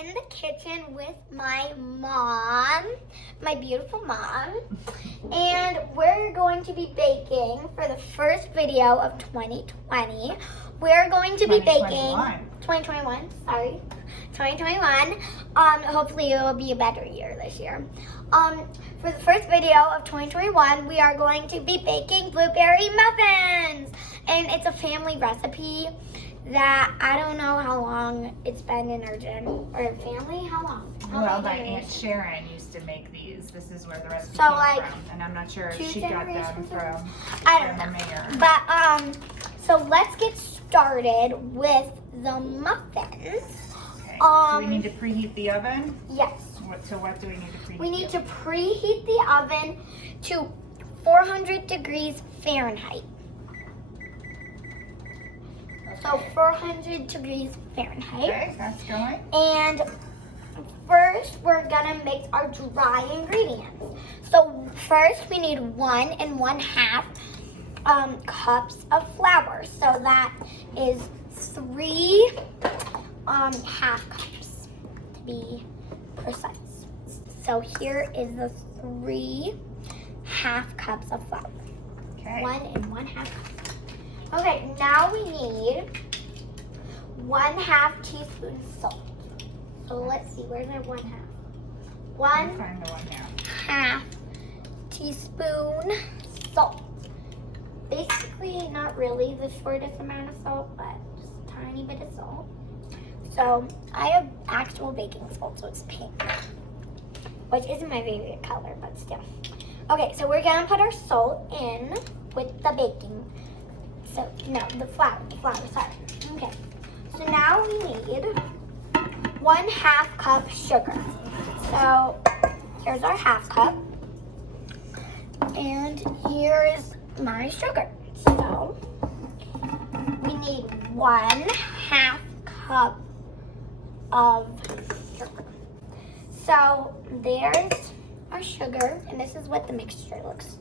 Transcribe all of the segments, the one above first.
in the kitchen with my mom, my beautiful mom, and we're going to be baking for the first video of 2020. We're going to be baking 2021. Sorry, 2021. Hopefully it will be a better year this year. For the first video of 2021, we are going to be baking blueberry muffins, and it's a family recipe that I don't know how long it's been in our family. How long? Well, my Aunt Sharon used to make these. This is where the recipe came from, and I'm not sure if she got them from the mayor. But so let's get started with the muffins. Okay. Do we need to preheat the oven? Yes. So what do we need to preheat? We need to preheat the oven to 400 degrees Fahrenheit. So 400 degrees Fahrenheit. Okay, that's going. And first, we're gonna mix our dry ingredients. So first, we need 1 1/2 cups of flour. So that is 3 half cups to be precise. So here is the 3 half cups of flour. Okay. 1 1/2 cups. Okay, now we need 1/2 teaspoon salt. So let's see, where's my 1/2? Find the 1/2 teaspoon salt. Basically, not really the shortest amount of salt, but just a tiny bit of salt. So I have actual baking salt, so it's pink, which isn't my favorite color, but still. Okay, so we're gonna put our salt in with the baking. So, no, the flour, sorry. Okay, so now we need 1/2 cup sugar. So, here's our 1/2 cup. And here's my sugar. So, we need 1/2 cup of sugar. So, there's our sugar, and this is what the mixture looks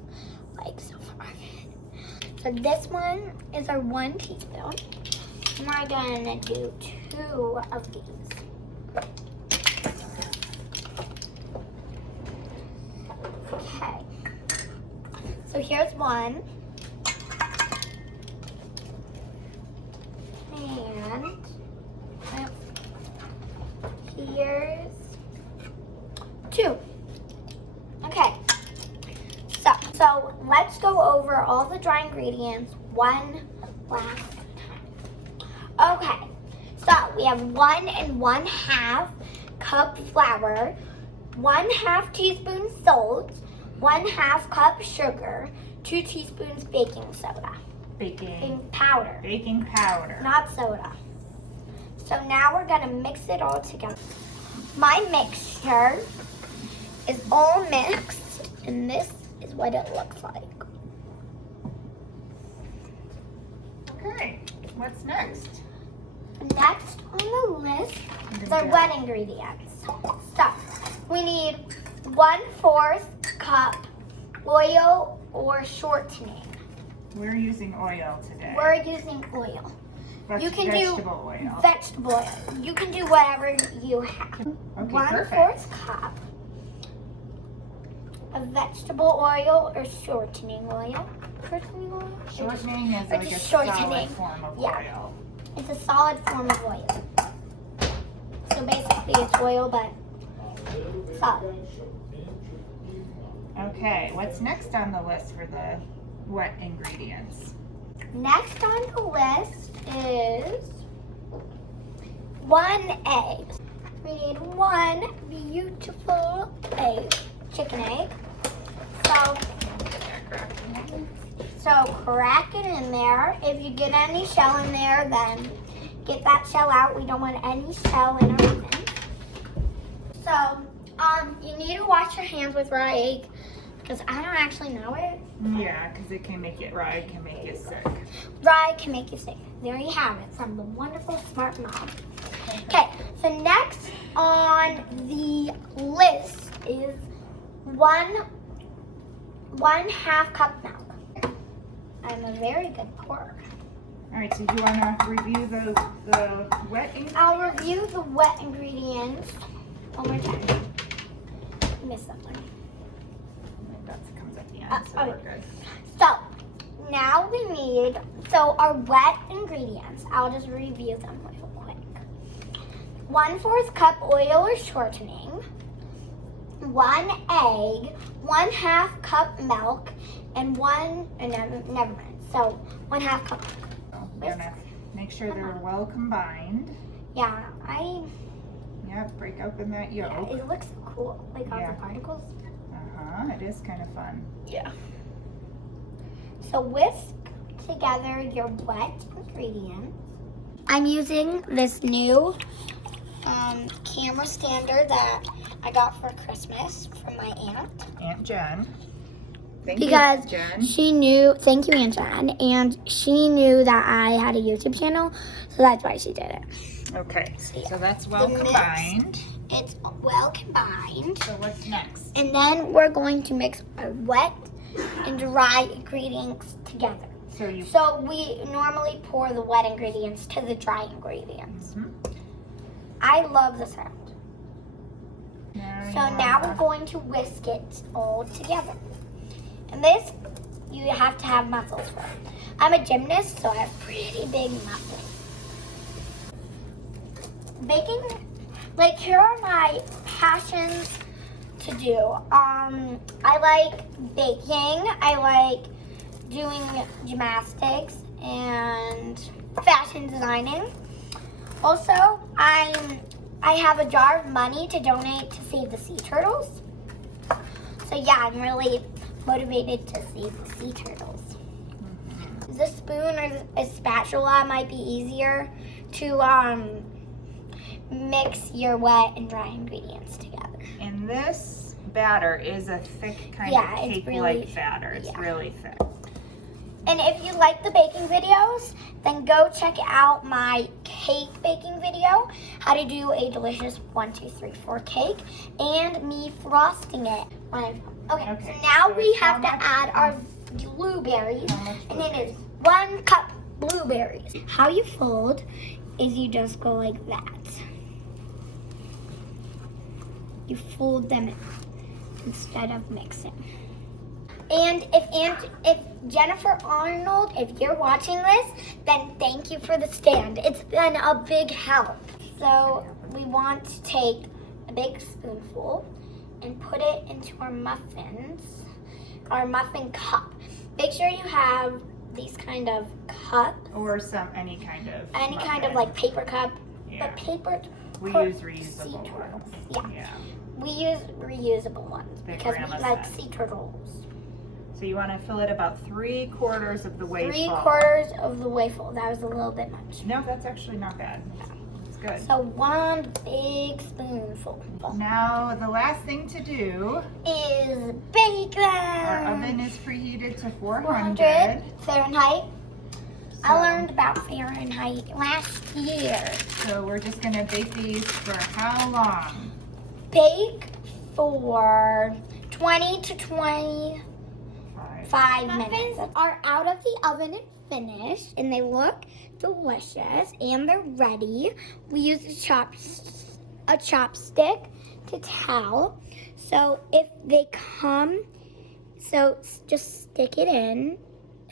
like so far. So this one is our 1 teaspoon. And we're gonna do 2 of these. Okay. So here's 1. And here's 2. Okay. So let's go over all the dry ingredients one last time. Okay, so we have 1 1/2 cup flour, 1/2 teaspoon salt, 1/2 cup sugar, 2 teaspoons baking soda. Baking powder. Baking powder. Not soda. So now we're gonna mix it all together. My mixture is all mixed, and this is what it looks like. Okay, what's next? Next on the list is our wet ingredients. So we need 1/4 cup oil or shortening. We're using oil today. We're using oil. You can vegetable oil. Vegetable oil. You can do whatever you have. Okay, 1/4 cup of vegetable oil or shortening oil. Shortening oil? Shortening is like a shortening. solid form of Yeah. oil. It's a solid form of oil. So basically it's oil, but solid. Okay, what's next on the list for the wet ingredients? Next on the list is 1 egg. We need 1 beautiful egg, chicken egg. So crack it in there. If you get any shell in there, then get that shell out. We don't want any shell in our muffin. So you need to wash your hands with raw egg because I don't actually know it. Yeah, because it can make it raw, it can make you sick. Raw can make you sick. There you have it from the wonderful smart mom. Okay, so next on the list is 1/2 cup milk. I'm a very good pourer. All right, so do you want to review the wet ingredients? I'll review the wet ingredients one more time. I missed something. That comes at the end, so we're good. So, now we need, our wet ingredients, I'll just review them real quick. 1/4 cup oil or shortening, 1 egg, 1/2 cup milk, and never mind, so 1/2 cup milk. We're gonna make sure they're well combined. Yeah, break open that yolk. Yeah, it looks so cool, like all the particles. It is kind of fun. Yeah. So whisk together your wet ingredients. I'm using this new camera stander that I got for Christmas from my aunt. Aunt Jen. Thank Because you, Jen. she knew, thank you, Aunt Jen, and she knew that I had a YouTube channel, so that's why she did it. Okay, so that's well combined. It's well combined. So what's next? And then we're going to mix our wet and dry ingredients together. So we normally pour the wet ingredients to the dry ingredients. I love the sound. So now we're going to whisk it all together. And this, you have to have muscles for. I'm a gymnast, so I have pretty big muscles. Baking, like here are my passions to do. I like baking, I like doing gymnastics and fashion designing. Also, I have a jar of money to donate to save the sea turtles. So yeah, I'm really motivated to save the sea turtles. The spoon or a spatula might be easier to mix your wet and dry ingredients together. And this batter is a thick kind of cake-like batter. It's really thick. And if you like the baking videos, then go check out my cake baking video, how to do a delicious 1, 2, 3, 4 cake, and me frosting it. Okay, so now we have to add our blueberries, and it is 1 cup blueberries. How you fold is you just go like that. You fold them instead of mixing. And if Jennifer Arnold, if you're watching this, then thank you for the stand. It's been a big help. So we want to take a big spoonful and put it into our muffins, our muffin cup. Make sure you have these kind of cup. Or any kind of like paper cup. Yeah. But paper. We use reusable ones. Yeah. We use reusable ones because we like sea turtles. So you want to fill it about 3/4 of the way full. 3/4 of the way full. That was a little bit much. No, that's actually not bad. It's good. So 1 big spoonful. Now the last thing to do is bake them. Our oven is preheated to 400 Fahrenheit. I learned about Fahrenheit last year. So we're just going to bake these for how long? Bake for 20 to 25 minutes. Muffins are out of the oven and finished, and they look delicious, and they're ready. We use a chopstick to towel. So if they come, just stick it in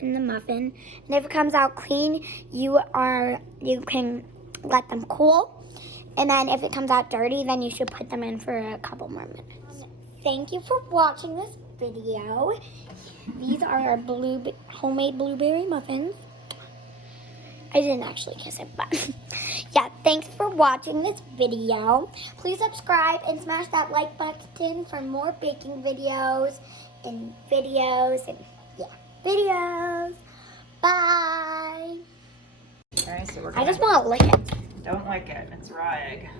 the muffin, and if it comes out clean, you can let them cool. And then if it comes out dirty, then you should put them in for a couple more minutes. Thank you for watching this video. These are our homemade blueberry muffins. I didn't actually kiss it, but yeah, thanks for watching this video. Please subscribe and smash that like button for more baking videos. Bye. Okay, so I just want to lick it. Don't lick it. It's raw egg.